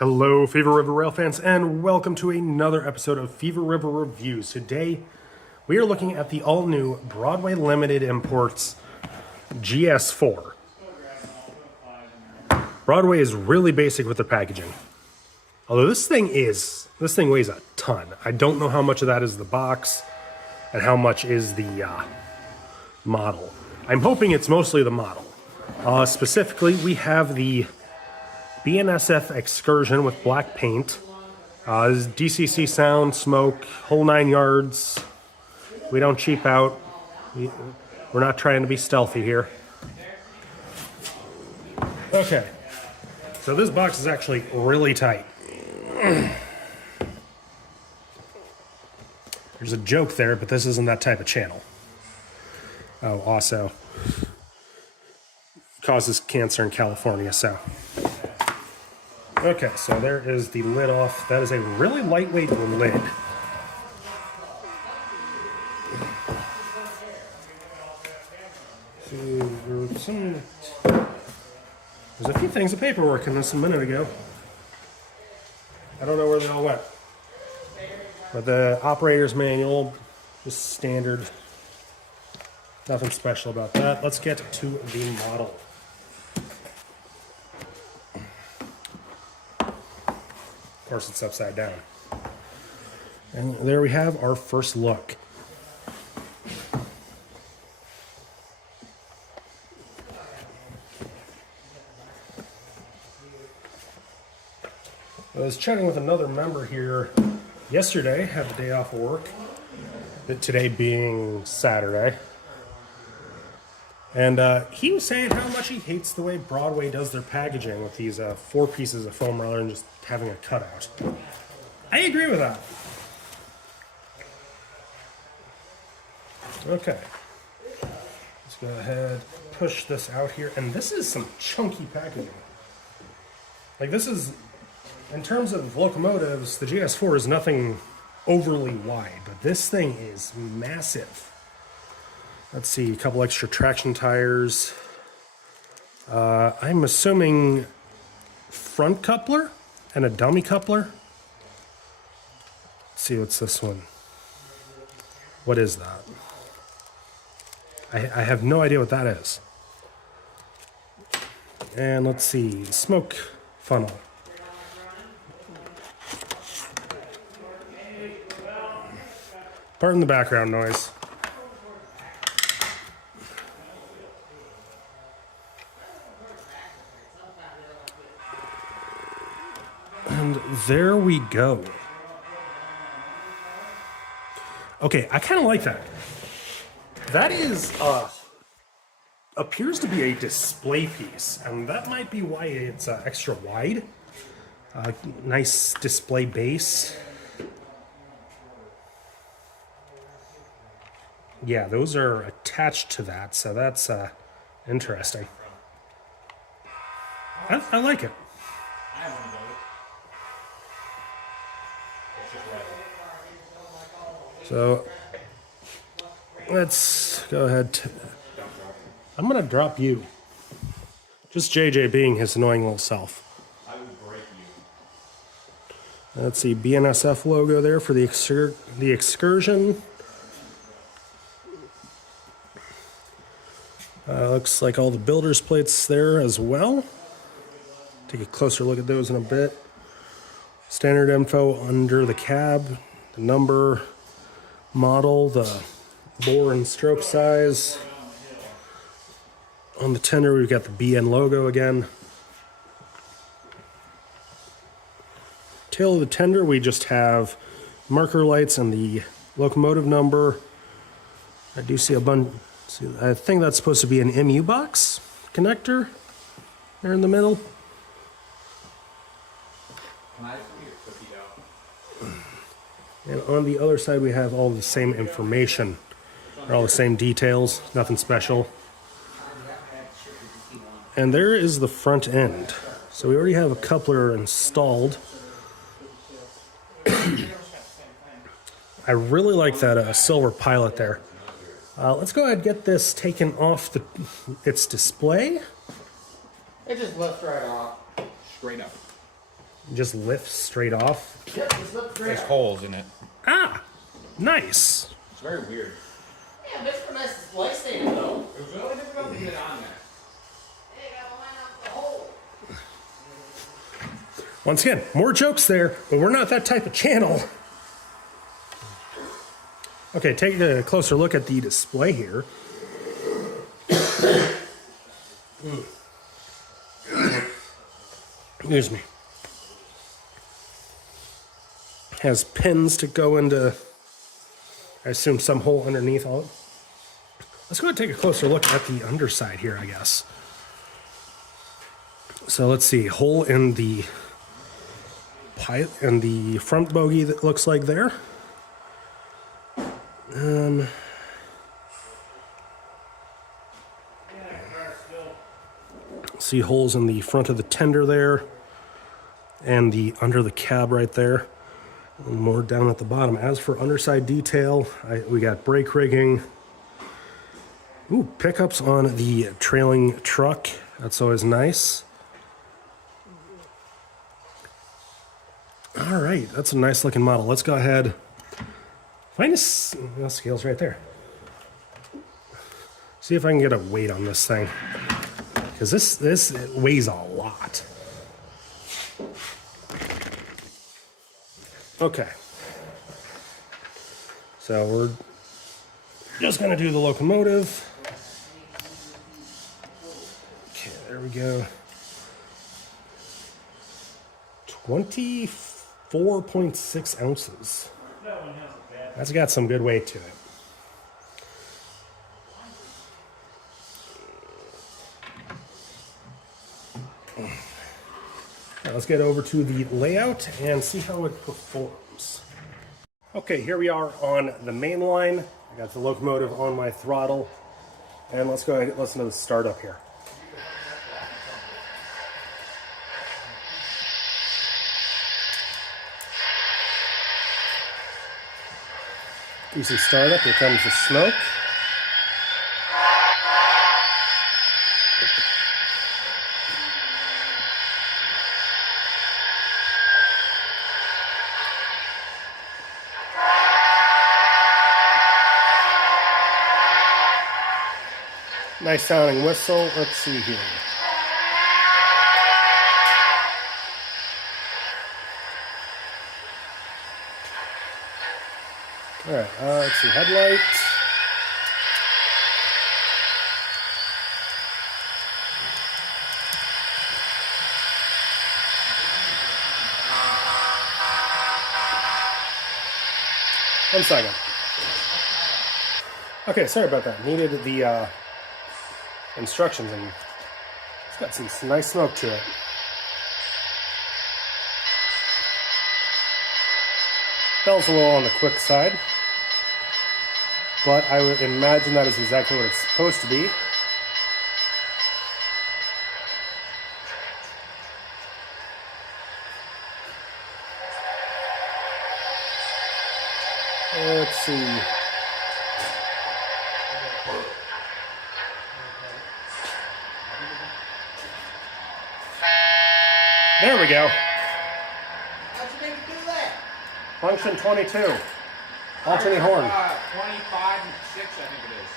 Hello, Fever River Rail fans, and welcome to another episode of Fever River Reviews. Today, we are looking at the all-new Broadway Limited Imports GS4. Broadway is really basic with their packaging. Although this thing weighs a ton. I don't know how much of that is the box and how much is the model. I'm hoping it's mostly the model. Specifically, we have the BNSF Excursion with black paint. This is DCC sound, smoke, whole 9 yards. We don't cheap out. We're not trying to be stealthy here. Okay, so this box is actually really tight. There's a joke there, but this isn't that type of channel. Oh, also causes cancer in California, so. Okay, so there is the lid off. That is a really lightweight lid. So there's a few things of paperwork in this a minute ago. I don't know where they all went. But the operator's manual, just standard. Nothing special about that. Let's get to the model. Of course, it's upside down. And there we have our first look. I was chatting with another member here yesterday, had the day off of work, today being Saturday. And he was saying how much he hates the way Broadway does their packaging with these 4 pieces of foam rather than just having a cutout. I agree with that. Okay. Let's go ahead, push this out here. And this is some chunky packaging. Like this is, in terms of locomotives, the GS4 is nothing overly wide, but this thing is massive. Let's see, a couple extra traction tires. I'm assuming front coupler and a dummy coupler. Let's see, what's this one? What is that? I have no idea what that is. And let's see, smoke funnel. Pardon the background noise. And there we go. Okay, I kind of like that. That is, appears to be a display piece, and that might be why it's extra wide. Nice display base. Yeah, those are attached to that, so that's interesting. I like it. So let's go ahead. I'm going to drop you. Just JJ being his annoying little self. Let's see, BNSF logo there for the excursion. Looks like all the builder's plates there as well. Take a closer look at those in a bit. Standard info under the cab, the number, model, the bore and stroke size. On the tender, we've got the BN logo again. Tail of the tender, we just have marker lights and the locomotive number. I do see a bunch. I think that's supposed to be an MU box connector there in the middle. And on the other side, we have all the same information, or all the same details, nothing special. And there is the front end. So we already have a coupler installed. I really like that silver pilot there. Let's go ahead and get this taken off its display. It just lifts right off. Straight up. It just lifts straight off. Yep, just look There's holes in it. Ah, nice. It's very weird. Yeah, but it's a nice display stand though. It was really difficult to get it on there. Hey, you gotta line up the hole. Once again, more jokes there, but we're not that type of channel. Okay, take a closer look at the display here. Excuse me. Has pins to go into, I assume, some hole underneath all. Let's go ahead and take a closer look at the underside here, I guess. So let's see, hole in the pipe and the front bogie that looks like there. See holes in the front of the tender there and the under the cab right there. And more down at the bottom. As for underside detail, we got brake rigging. Ooh, pickups on the trailing truck. That's always nice. All right, that's a nice looking model. Let's go ahead. Find a scales right there. See if I can get a weight on this thing. Because this weighs a lot. Okay. So we're just going to do the locomotive. Okay, there we go. 24.6 ounces. That's got some good weight to it. Now let's get over to the layout and see how it performs. Okay, here we are on the main line. I got the locomotive on my throttle. And let's go ahead and listen to the startup here. Easy startup, here comes the smoke. Nice sounding whistle. Let's see here. All right, let's see, headlight. One second. Okay, sorry about that. Needed the instructions, and it's got some nice smoke to it. Bell's a little on the quick side, but I would imagine that is exactly what it's supposed to be. Let's see. There we go. How'd you make it do that? Function 22. Alternate horn. 25 and 6, I think it is.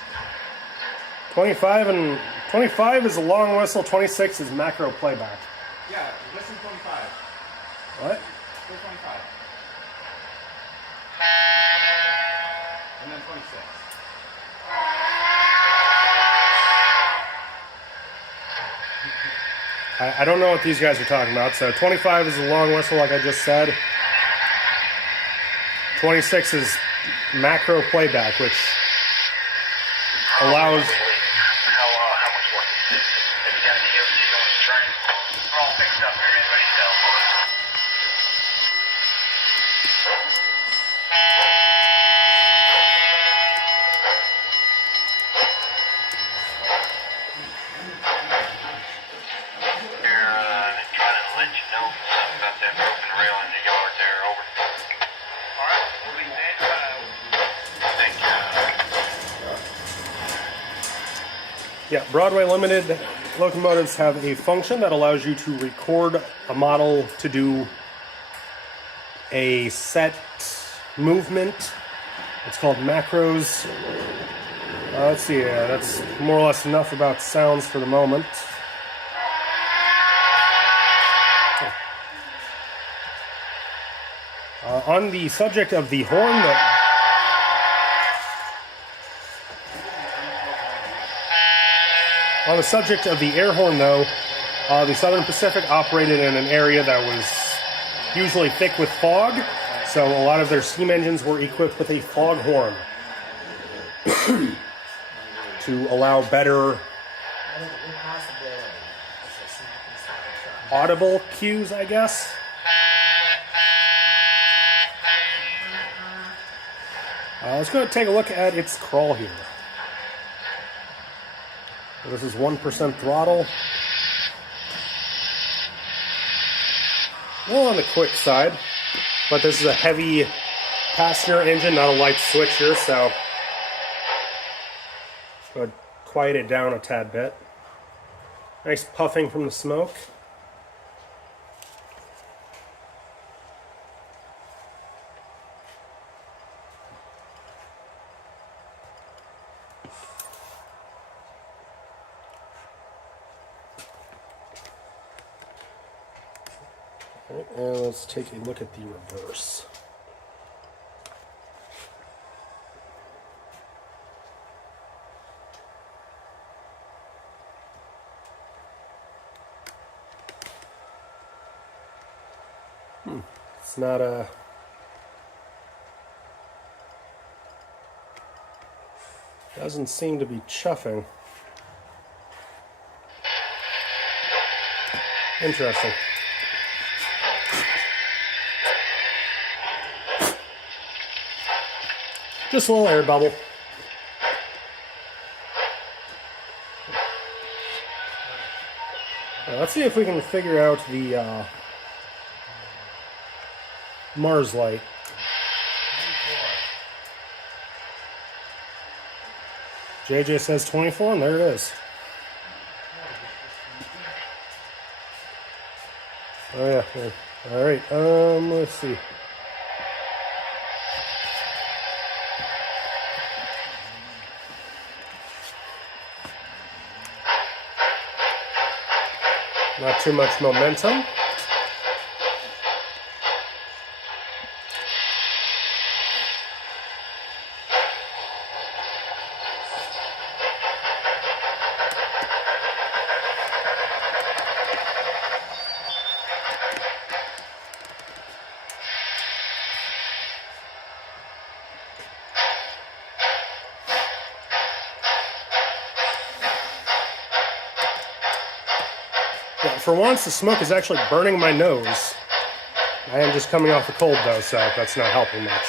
25 is a long whistle, 26 is macro playback. Yeah, listen to 25. What? Go 25. And then 26. I don't know what these guys are talking about. So 25 is a long whistle, like I just said. 26 is macro playback, which allows. How much work? Have you got any EOC on the train? We're all fixed up here and ready to go. Trying to let you know something about that broken rail in the yard there. Over. All right, we'll be standing by. Thank you. Yeah, Broadway Limited locomotives have a function that allows you to record a model to do a set movement. It's called macros. Let's see, that's more or less enough about sounds for the moment. On the subject of the horn, on the subject of the air horn, though, the Southern Pacific operated in an area that was usually thick with fog, so a lot of their steam engines were equipped with a fog horn to allow better audible cues, I guess. Let's go take a look at its crawl here. So this is 1% throttle. A little on the quick side, but this is a heavy passenger engine, not a light switcher, so go ahead, quiet it down a tad bit. Nice puffing from the smoke. And let's take a look at the reverse. It's not a... doesn't seem to be chuffing. Interesting. Just a little air bubble. Now, let's see if we can figure out the Mars light. JJ says 24, and there it is. Oh yeah. All right. Let's see. Not too much momentum. Yeah, for once, the smoke is actually burning my nose. I am just coming off a cold, though, so that's not helping much.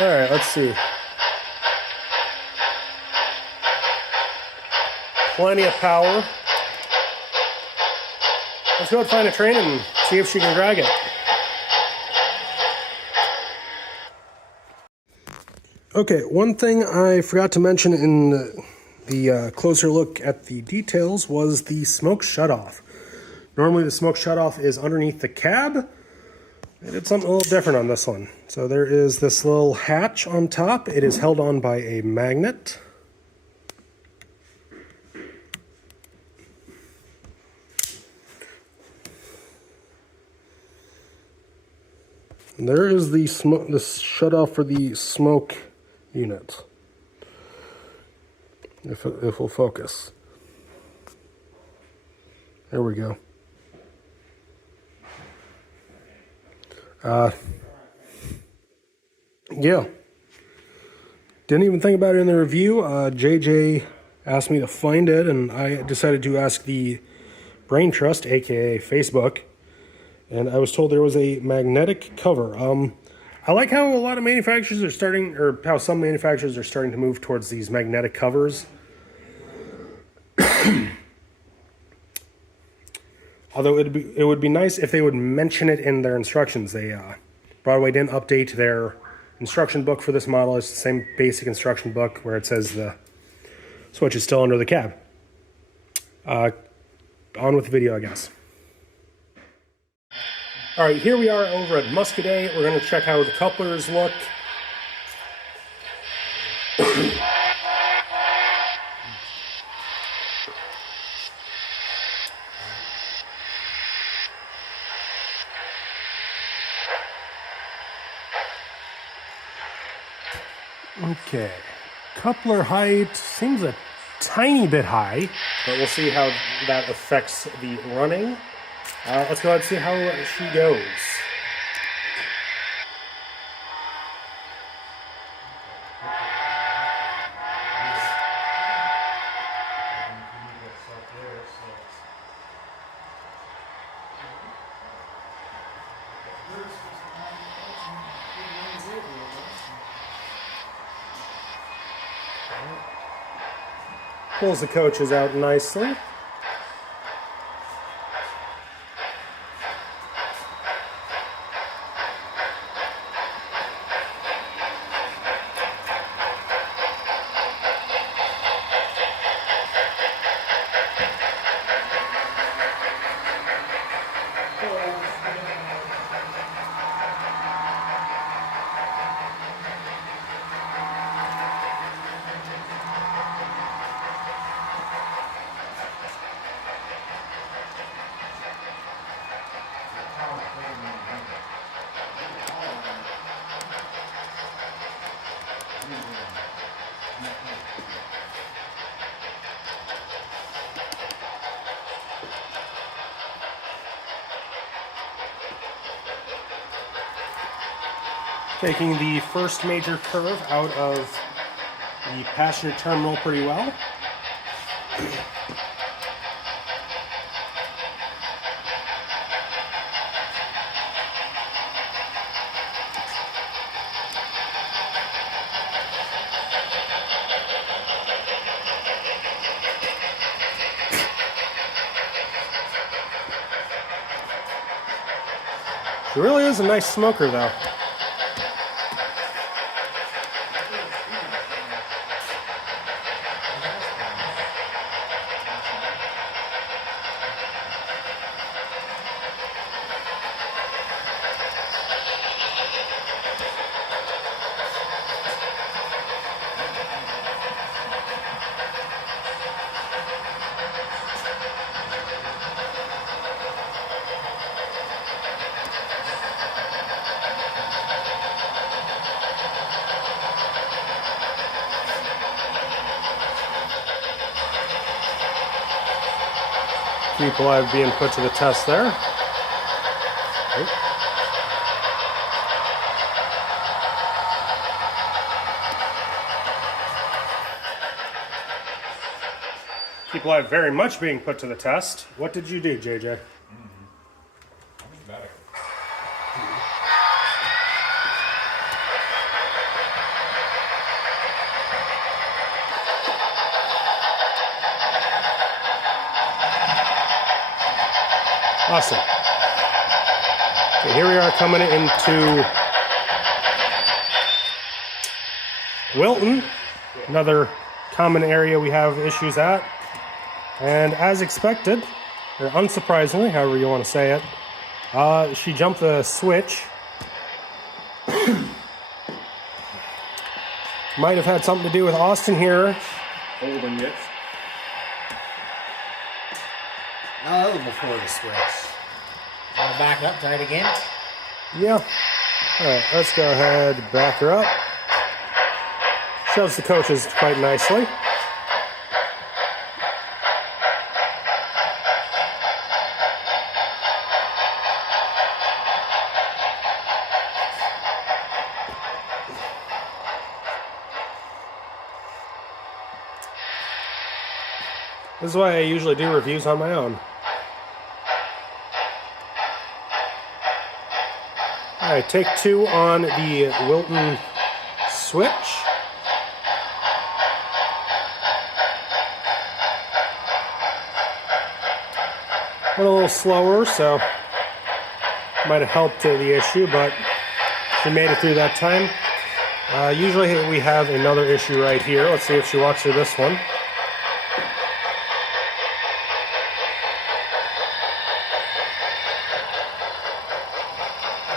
All right, let's see. Plenty of power. Let's go and find a train and see if she can drag it. Okay, one thing I forgot to mention in the closer look at the details was the smoke shutoff. Normally the smoke shutoff is underneath the cab. I did something a little different on this one. So there is this little hatch on top. It is held on by a magnet. And there is the smoke, the shutoff for the smoke unit. If we'll focus. There we go. Yeah. Didn't even think about it in the review. JJ asked me to find it, and I decided to ask the Brain Trust, aka Facebook, and I was told there was a magnetic cover. I like how a lot of manufacturers are starting, or how some manufacturers are starting to move towards these magnetic covers. Although it would be nice if they would mention it in their instructions. Broadway didn't update their instruction book for this model. It's the same basic instruction book where it says the switch is still under the cab. On with the video, I guess. All right, here we are over at Muscadet. We're going to check how the couplers look. Okay, coupler height seems a tiny bit high, but we'll see how that affects the running. Let's go ahead and see how she goes. Pulls the coaches out nicely. Taking the first major curve out of the passenger terminal pretty well. She really is a nice smoker though. People are being put to the test there. People are very much being put to the test. What did you do, JJ? Better. Awesome. Okay, here we are coming into Wilton, another common area we have issues at. And as expected, or unsurprisingly, however you want to say it, she jumped the switch. Might have had something to do with Austin here. Holding it. Oh, that was before the switch. Want to back up, try it again? Yeah. All right, let's go ahead, back her up. Shoves the coaches quite nicely. This is why I usually do reviews on my own. Alright, take two on the Wilton switch. Went a little slower, so might have helped the issue, but she made it through that time. Usually we have another issue right here. Let's see if she walks through this one.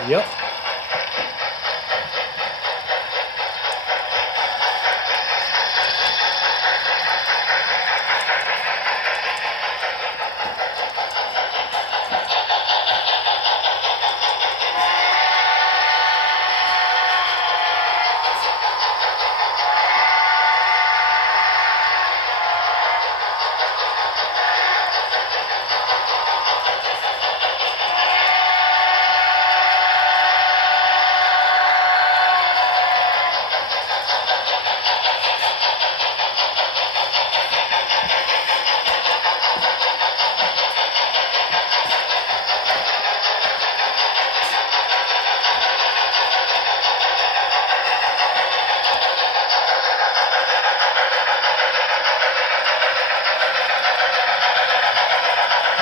Yep.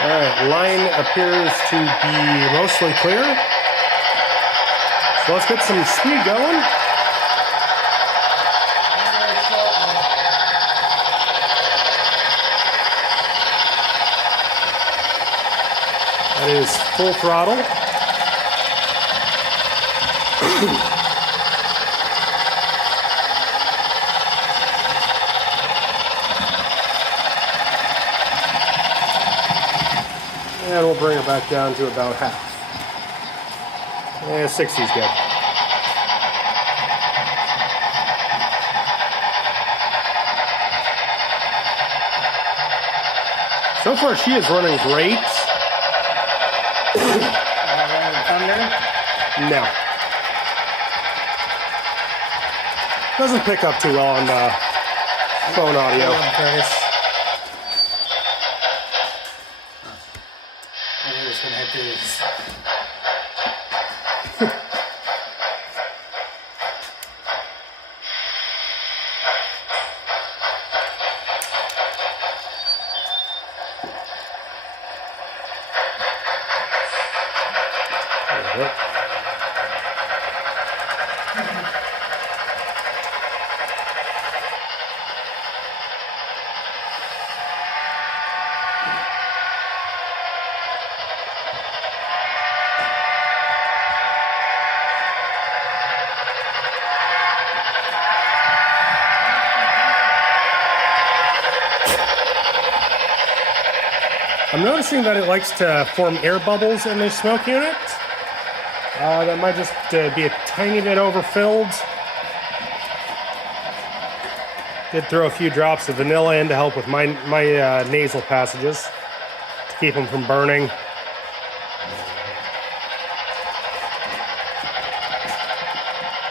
Alright, line appears to be mostly clear. So let's get some speed going. That is full throttle. And we'll bring her back down to about half. Yeah, 60's good. So far, she is running great. No. Doesn't pick up too well on phone audio. I knew it was gonna hit these. I'm noticing that it likes to form air bubbles in the smoke unit. That might just be a tiny bit overfilled. Did throw a few drops of vanilla in to help with my nasal passages to keep them from burning.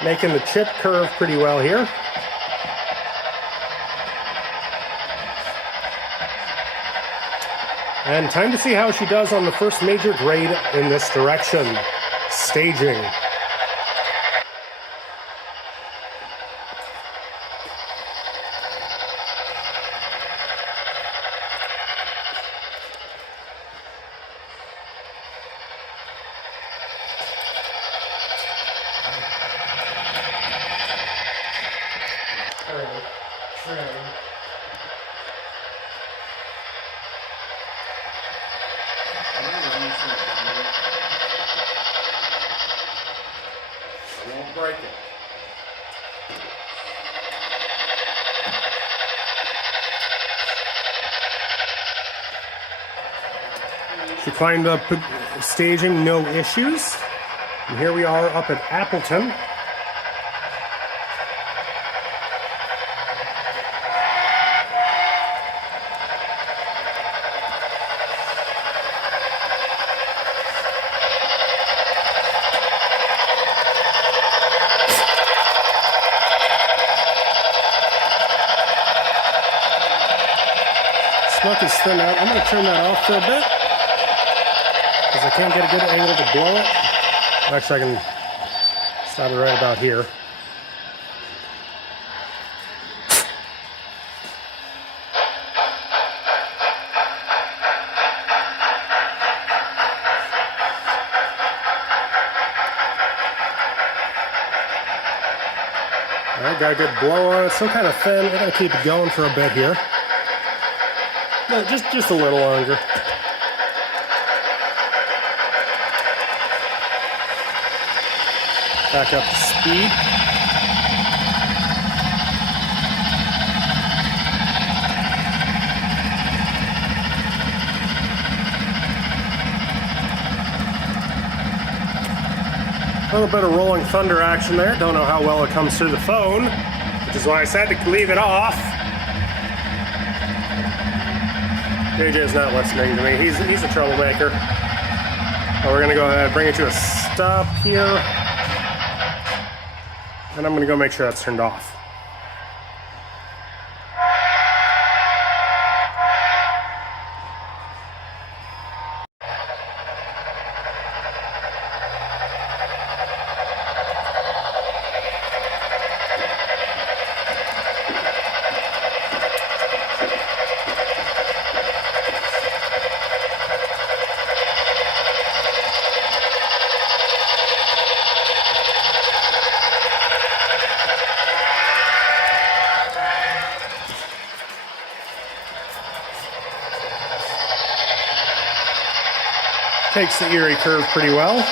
Making the chip curve pretty well here. And time to see how she does on the first major grade in this direction. Staging. I won't break it. She climbed up staging, no issues. And here we are up at Appleton. Smoke is thin out. I'm going to turn that off for a bit because I can't get a good angle to blow it. Actually, I can stop it right about here. All right, got a good blow on it. Still kind of thin. We're going to keep it going for a bit here. No, just a little longer. Back up to speed. A little bit of rolling thunder action there. Don't know how well it comes through the phone, which is why I said to leave it off. JJ's not listening to me. He's a troublemaker. So we're gonna go ahead and bring it to a stop here. And I'm gonna go make sure that's turned off. Takes the Erie curve pretty well.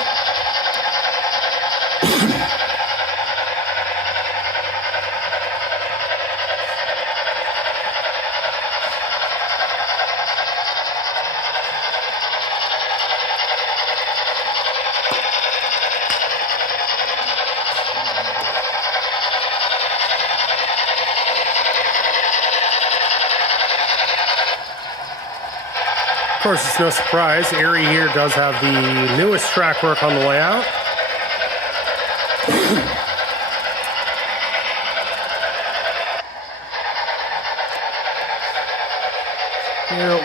Of course, it's no surprise, Erie here does have the newest track work on the layout. Here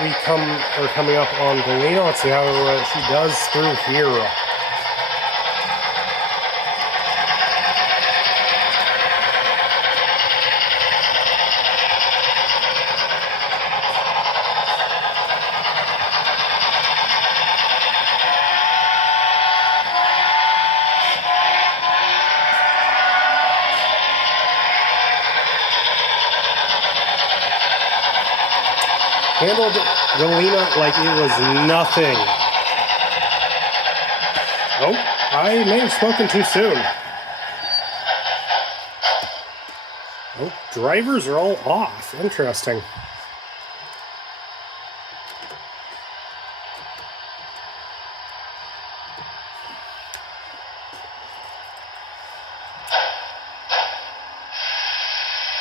we're coming up on Galena. Let's see how she does through here. Handled Galena like it was nothing. Oh, I may have spoken too soon. Oh, drivers are all off. Interesting.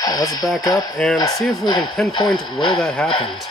Let's back up and see if we can pinpoint where that happened.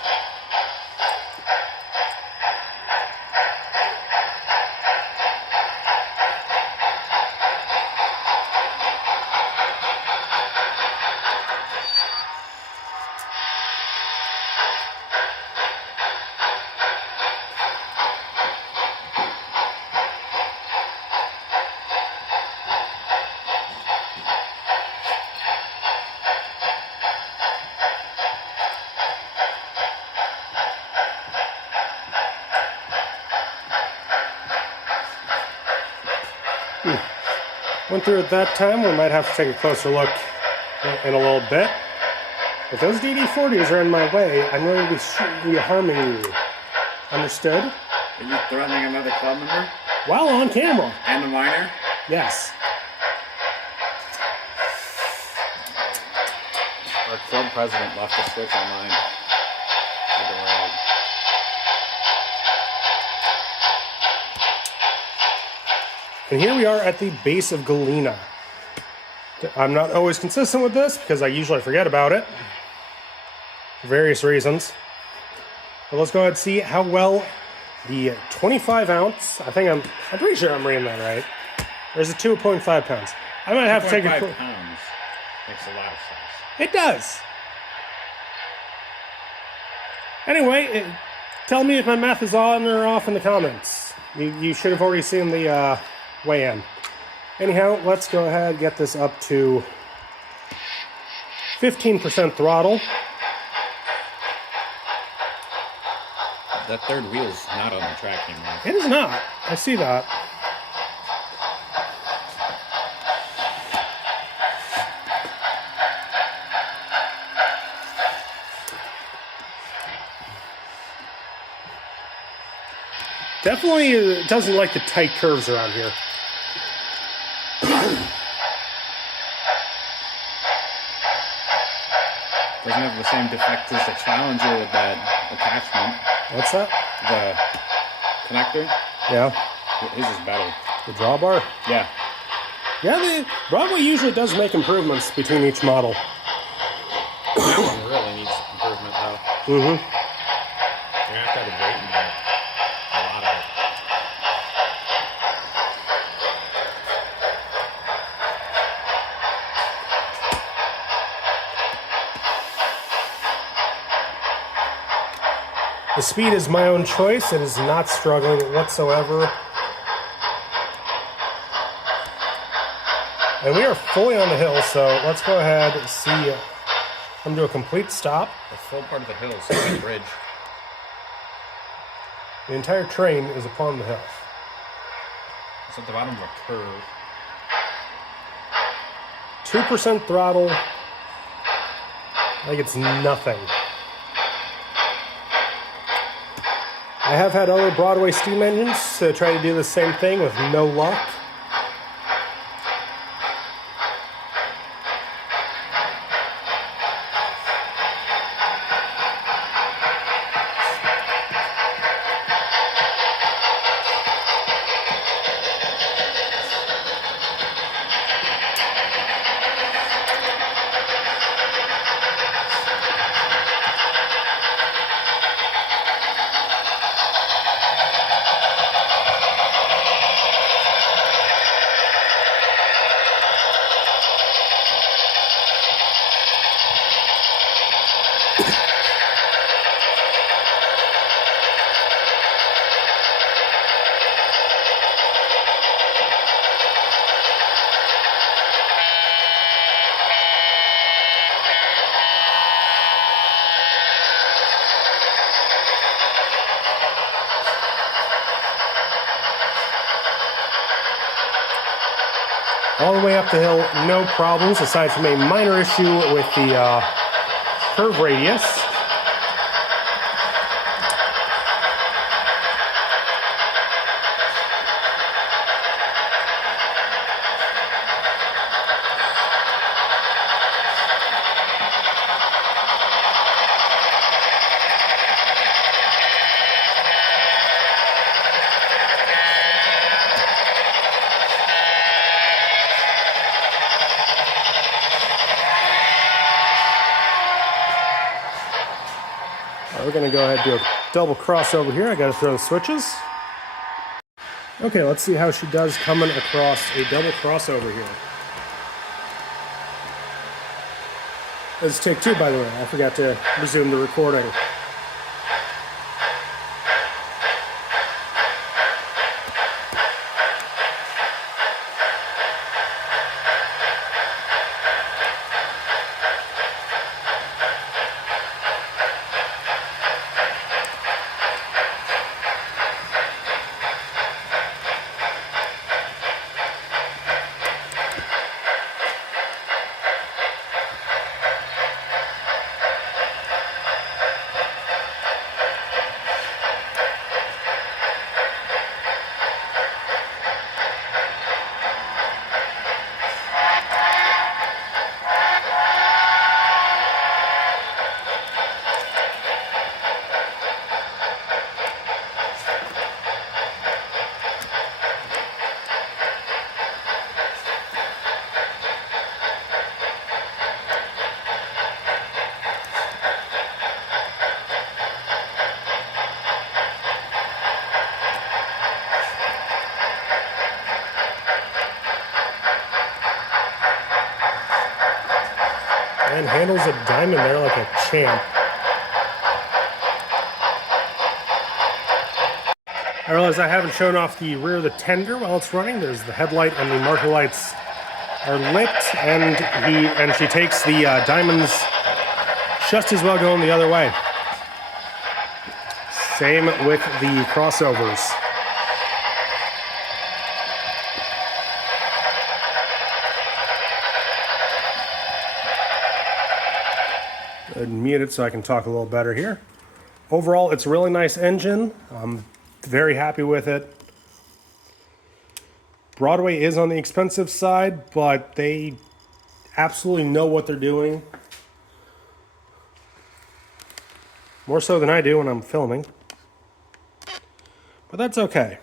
Went through at that time. We might have to take a closer look in a little bit. If those DD40s are in my way, I'm going to be shooting you, harming you. Understood? Are you threatening another club member? While on camera. And a minor? Yes. Our club president left the switch online. And here we are at the base of Galena. I'm not always consistent with this because I usually forget about it for various reasons. But let's go ahead and see how well the 25 ounce, I'm pretty sure I'm reading that right. There's a 2.5 pounds. I might have to take a 2.5 pounds makes a lot of sense. It does. Anyway, tell me if my math is on or off in the comments. You should have already seen the weigh in. Anyhow, let's go ahead and get this up to 15% throttle. That third wheel's not on the track anymore. It is not. I see that. Definitely doesn't like the tight curves around here. doesn't have the same defect as the Challenger with that attachment. What's that? The connector. Yeah. His is better. The drawbar? Yeah. Yeah, the Broadway usually does make improvements between each model. That one really needs improvement, though. Mm-hmm. You're gonna have to have a weight in there. A lot of it. The speed is my own choice. It is not struggling whatsoever. And we are fully on the hill, so let's go ahead and see. Come to a complete stop. The full part of the hill is like a bridge. The entire train is upon the hill. It's at the bottom of a curve. 2% throttle. Like it's nothing. I have had other Broadway steam engines try to do the same thing with no luck. All the way up the hill, no problems, aside from a minor issue with the curve radius. We're going to go ahead and do a double crossover here. I got to throw the switches. Okay, let's see how she does coming across a double crossover here. This is take 2, by the way. I forgot to resume the recording. And handles a diamond there like a champ. I realize I haven't shown off the rear of the tender while it's running. There's the headlight and the marker lights are lit, and she takes the diamonds just as well going the other way. Same with the crossovers. Mute it so I can talk a little better here. Overall, it's a really nice engine. I'm very happy with it. Broadway is on the expensive side, but they absolutely know what they're doing. More so than I do when I'm filming. But that's okay.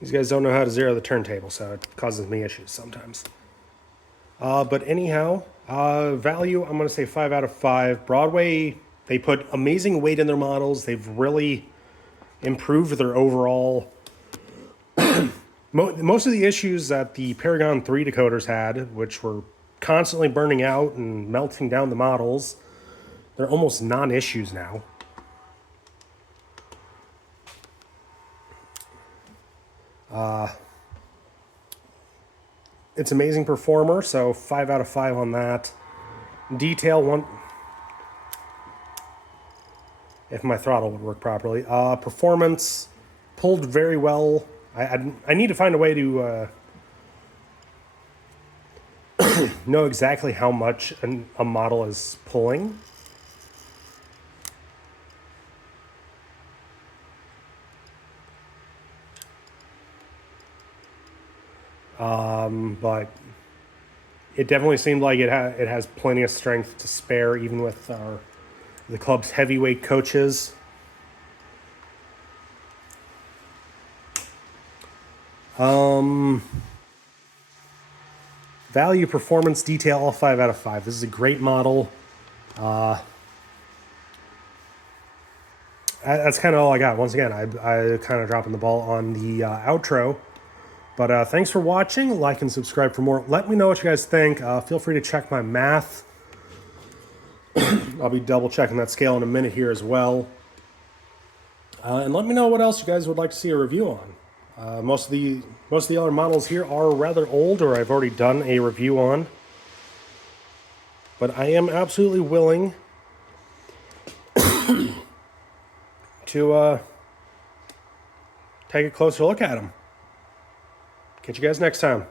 These guys don't know how to zero the turntable, so it causes me issues sometimes. But anyhow, value, I'm going to say 5 out of 5. Broadway, they put amazing weight in their models. They've really improved their overall... Most of the issues that the Paragon 3 decoders had, which were constantly burning out and melting down the models, they're almost non-issues now. It's amazing performer, so 5 out of 5 on that. Detail, 1... If my throttle would work properly. Performance, pulled very well. I need to find a way to know exactly how much a model is pulling. But it definitely seemed like it has plenty of strength to spare, even with the club's heavyweight coaches. Value, performance, detail, all 5 out of 5. This is a great model. That's kind of all I got. Once again, I kind of dropping the ball on the outro. But thanks for watching. Like and subscribe for more. Let me know what you guys think. Feel free to check my math. I'll be double checking that scale in a minute here as well. And let me know what else you guys would like to see a review on. Most of the other models here are rather old, or I've already done a review on. But I am absolutely willing to take a closer look at them. Catch you guys next time.